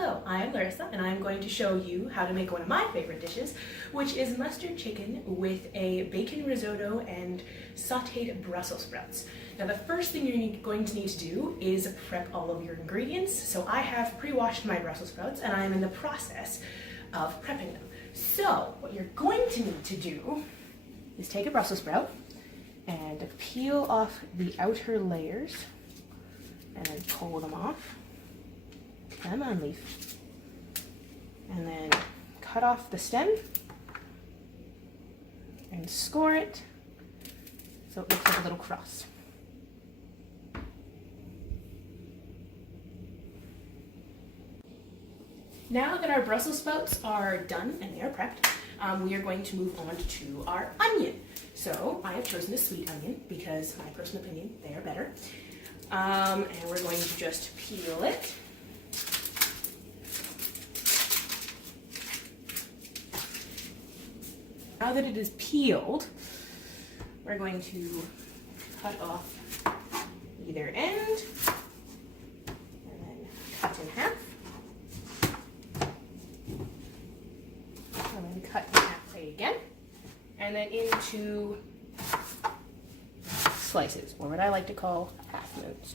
Hello, I'm Larissa and I'm going to show you how to make one of my favorite dishes, which is mustard chicken with a bacon risotto and sauteed Brussels sprouts. Now the first thing you're going to need to do is prep all of your ingredients. So I have pre-washed my Brussels sprouts and I am in the process of prepping them. So what you're going to need to do is take a Brussels sprout and peel off the outer layers and then pull them off. Them on leaf, and then cut off the stem and score it so it looks like a little cross. Now that our Brussels sprouts are done and they are prepped, we are going to move on to our onion. So I have chosen a sweet onion because, my personal opinion, they are better. And we're going to just peel it. Now that it is peeled, we're going to cut off either end and then cut in half. And then cut in halfway again. And then into slices, or what I like to call half moons.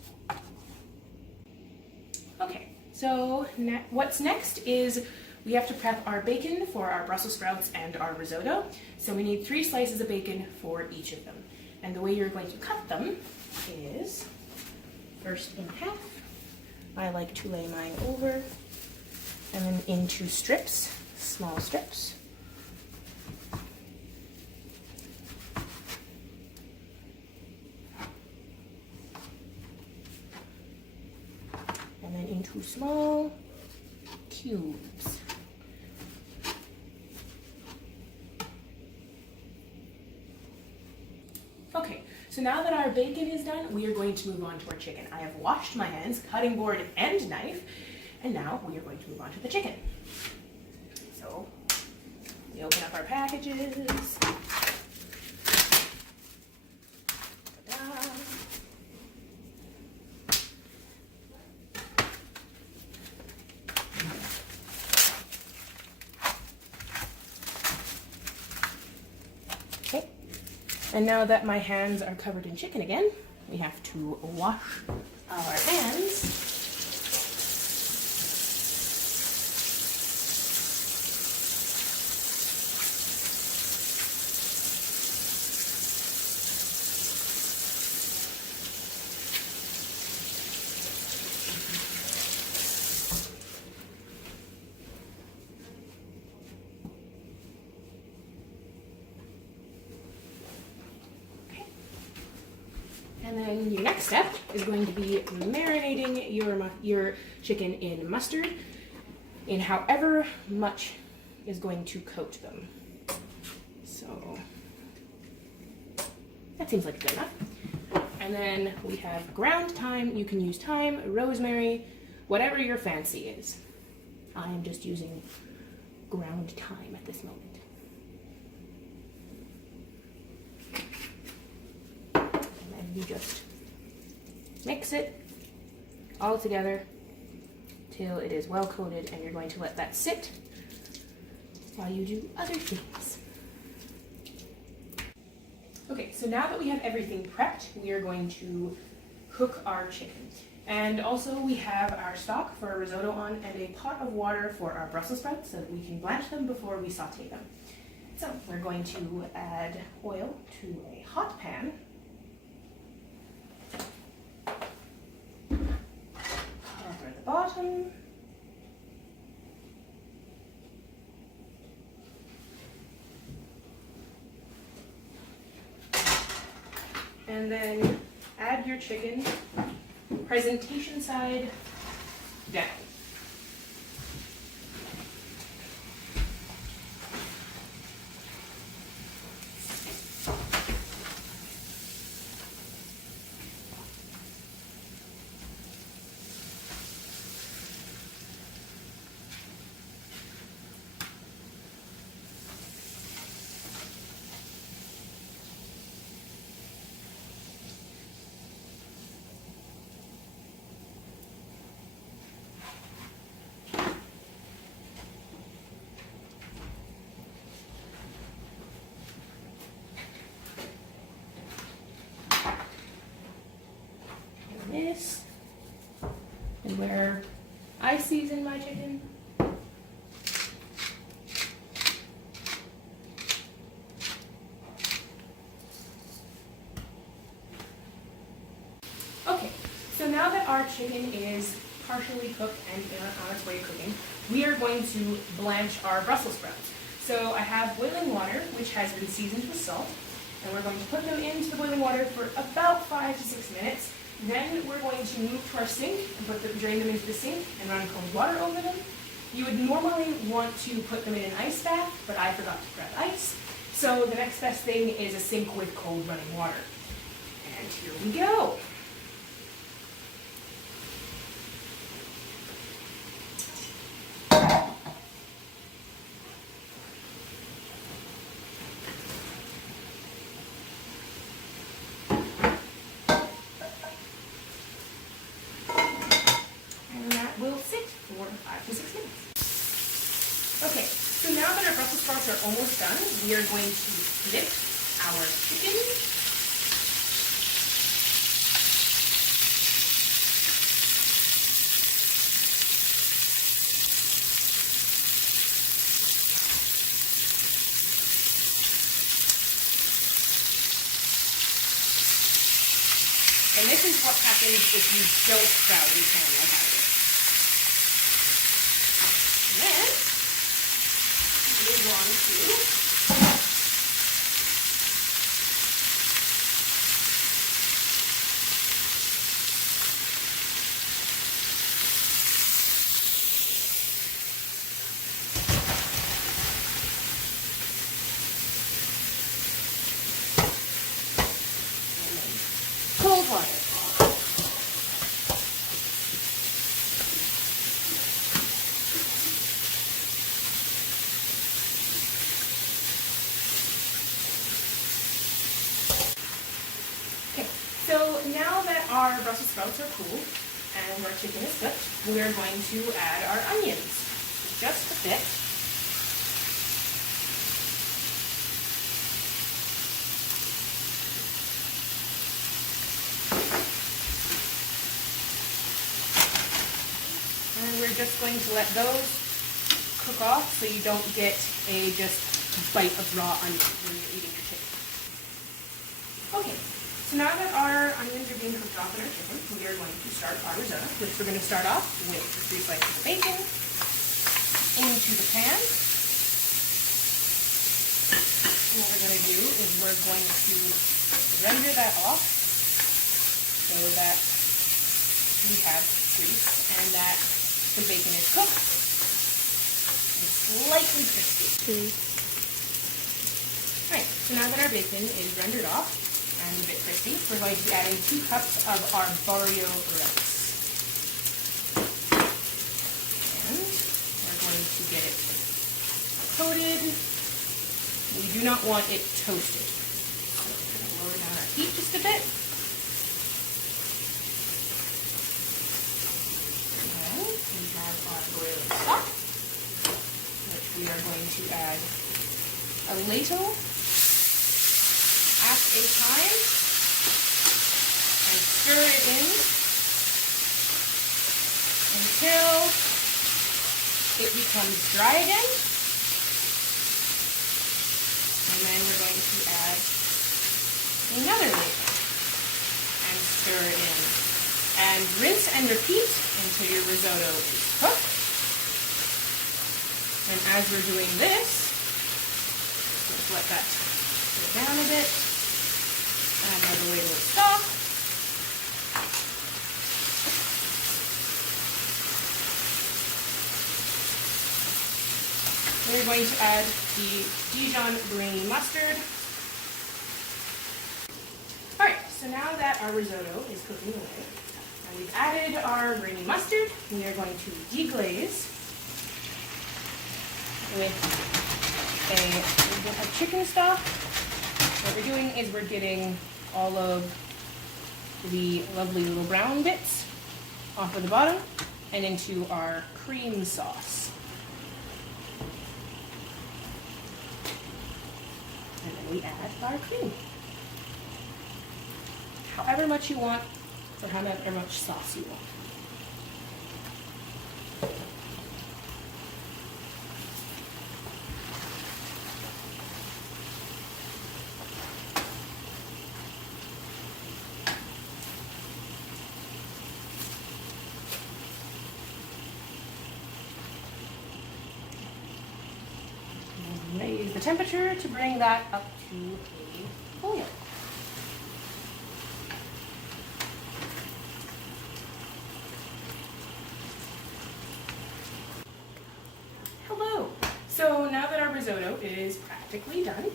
Okay, so what's next is we have to prep our bacon for our Brussels sprouts and our risotto. So we need 3 slices of bacon for each of them. And the way you're going to cut them is first in half. I like to lay mine over, and then into strips, small strips. And then into small cubes. Okay, so now that our bacon is done, we are going to move on to our chicken. I have washed my hands, cutting board and knife, and now we are going to move on to the chicken. So, we open up our packages. Ta-da. Okay. And now that my hands are covered in chicken again, we have to wash our hands. And then your next step is going to be marinating your chicken in mustard in however much is going to coat them. So that seems like good enough. And then we have ground thyme. You can use thyme, rosemary, whatever your fancy is. I am just using ground thyme at this moment. You just mix it all together till it is well coated, and you're going to let that sit while you do other things. Okay, so now that we have everything prepped, we are going to cook our chicken. And also we have our stock for our risotto on and a pot of water for our Brussels sprouts so that we can blanch them before we saute them. So we're going to add oil to a hot pan. Bottom. And then add your chicken, presentation side down. season my chicken? Okay, so now that our chicken is partially cooked and on its way to cooking, we are going to blanch our Brussels sprouts. So I have boiling water, which has been seasoned with salt, and we're going to put them into the boiling water for about 5 to 6 minutes. Then we're going to move to our sink and drain them into the sink and run cold water over them. You would normally want to put them in an ice bath, but I forgot to grab ice. So the next best thing is a sink with cold running water. And here we go. Will sit for 5 to 6 minutes. Okay, so now that our Brussels sprouts are almost done, we are going to flip our chicken. And this is what happens if you don't crowd your pan like I did. Then, move on to cold water. So now that our Brussels sprouts are cool and our chicken is cooked, we are going to add our onions, just a bit. And we're just going to let those cook off so you don't get a just bite of raw onion when you're eating your chicken. Okay. So now that our onions are being cooked off in our chicken, we are going to start our risotto, which we're going to start off with 3 slices of bacon into the pan. And what we're going to do is we're going to render that off so that we have grease and that the bacon is cooked and slightly crispy. Alright, so now that our bacon is rendered off, and a bit crispy, we're going to be adding 2 cups of our barrio rice. And we're going to get it coated. We do not want it toasted. So we're going to lower down our heat just a bit. And we have our boiling stock, which we are going to add a ladle at a time and stir it in until it becomes dry again. And then we're going to add another ladle and stir it in. And rinse and repeat until your risotto is cooked. And as we're doing this, let's let that sit down a bit. Add another ladle of stock. We're going to add the Dijon grainy mustard. Alright, so now that our risotto is cooking away, and we've added our grainy mustard, we are going to deglaze with a little bit of chicken stock. What we're doing is we're getting all of the lovely little brown bits off of the bottom and into our cream sauce. And then we add our cream. However much you want, or however much sauce you want. the temperature to bring that up to a boil. Hello. So now that our risotto is practically done,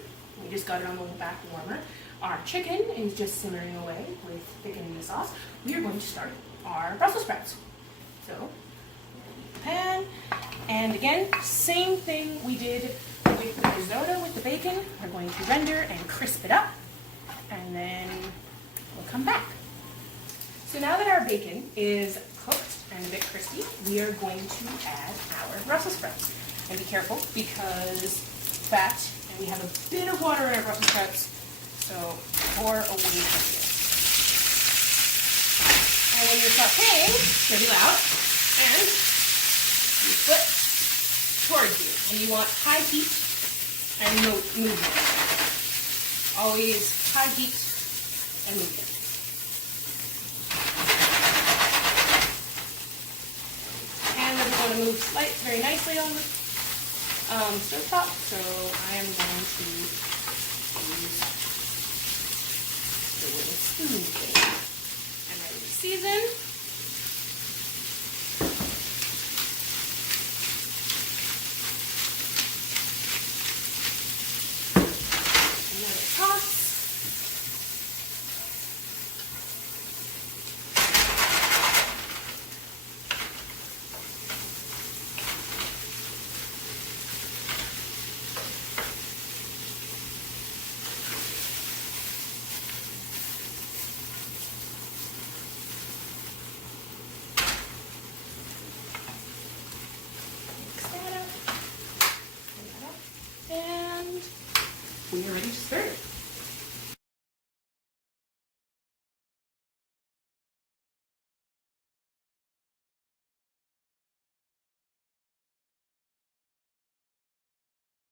we just got it on the back warmer. Our chicken is just simmering away with thickening the sauce. We are going to start our Brussels sprouts. So, the pan, and again, same thing we did with the risotto with the bacon. We're going to render and crisp it up, and then we'll come back. So now that our bacon is cooked and a bit crispy, we are going to add our Brussels sprouts. And be careful because fat, and we have a bit of water in our Brussels sprouts, so pour away from here. And when you're sauteing, pretty loud, and you flip towards you. And you want high heat and no movement. Always high heat and movement. And we're going to move very nicely on the stove top, so I am going to use the wooden spoon thing. I'm ready to season. Another toss. And we are